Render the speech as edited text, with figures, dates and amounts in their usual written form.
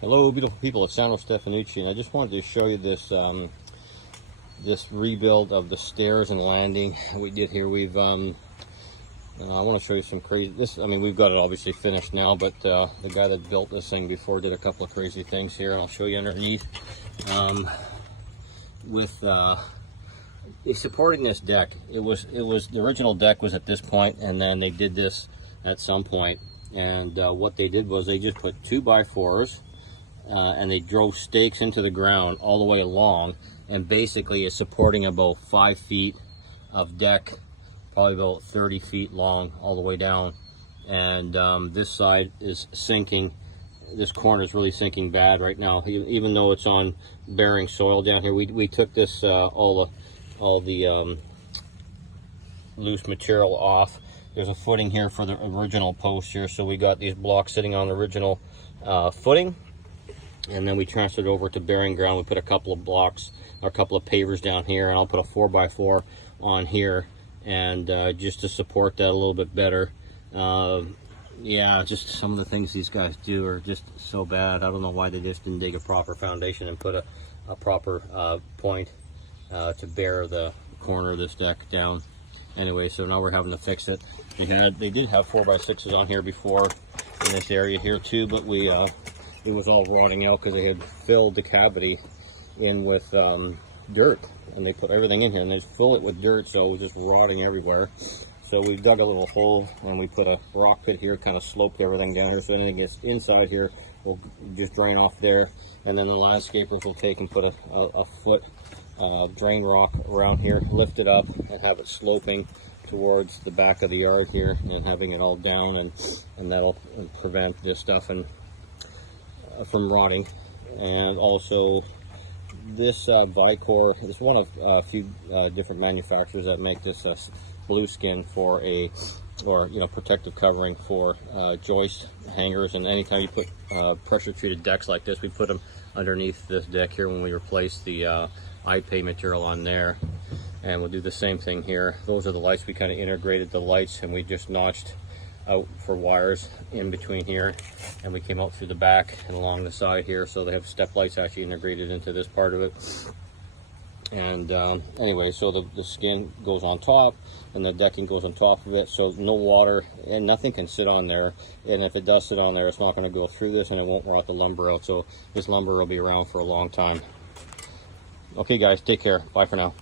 Hello, beautiful people. It's Sandro and I just wanted to show you this this rebuild of the stairs and landing we did here. We've I want to show you some crazy. I mean, we've got it obviously finished now, but the guy that built this thing before did a couple of crazy things here, and I'll show you underneath. With supporting this deck, it was the original deck was at this point, and then they did this at some point. And what they did was they just put 2x4s. And they drove stakes into the ground all the way along, and basically it's supporting about 5 feet of deck, probably about 30 feet long all the way down. And this side is sinking. This corner is really sinking bad right now, even though it's on bearing soil down here. We took this all the loose material off. There's a footing here for the original post here, so we got these blocks sitting on the original footing. And then we transferred over to bearing ground. We put a couple of blocks, or a couple of pavers down here, and I'll put a 4x4 on here, and just to support that a little bit better. Yeah, just some of the things these guys do are just so bad. I don't know why they just didn't dig a proper foundation and put a proper point to bear the corner of this deck down. Anyway, so now we're having to fix it. They did have 4x6s on here before in this area here too, but it was all rotting out because they had filled the cavity in with dirt, and they put everything in here and they just fill it with dirt, so it was just rotting everywhere. So we dug a little hole and we put a rock pit here, kind of sloped everything down here, so anything gets inside here will just drain off there. And then the landscapers will take and put a foot drain rock around here, lift it up and have it sloping towards the back of the yard here, and having it all down, and that'll prevent this stuff from rotting. And also this Vicor is one of a few different manufacturers that make this blue skin for protective covering for joist hangers. And anytime you put pressure treated decks like this, we put them underneath this deck here when we replace the IPA material on there. And we'll do the same thing here. Those are the lights. We kind of integrated the lights, and we just notched out for wires in between here, and we came out through the back and along the side here, so they have step lights actually integrated into this part of it. And anyway, so the skin goes on top and the decking goes on top of it, so no water and nothing can sit on there, and if it does sit on there, it's not going to go through this and it won't rot the lumber out. So this lumber will be around for a long time. Okay guys, take care. Bye for now.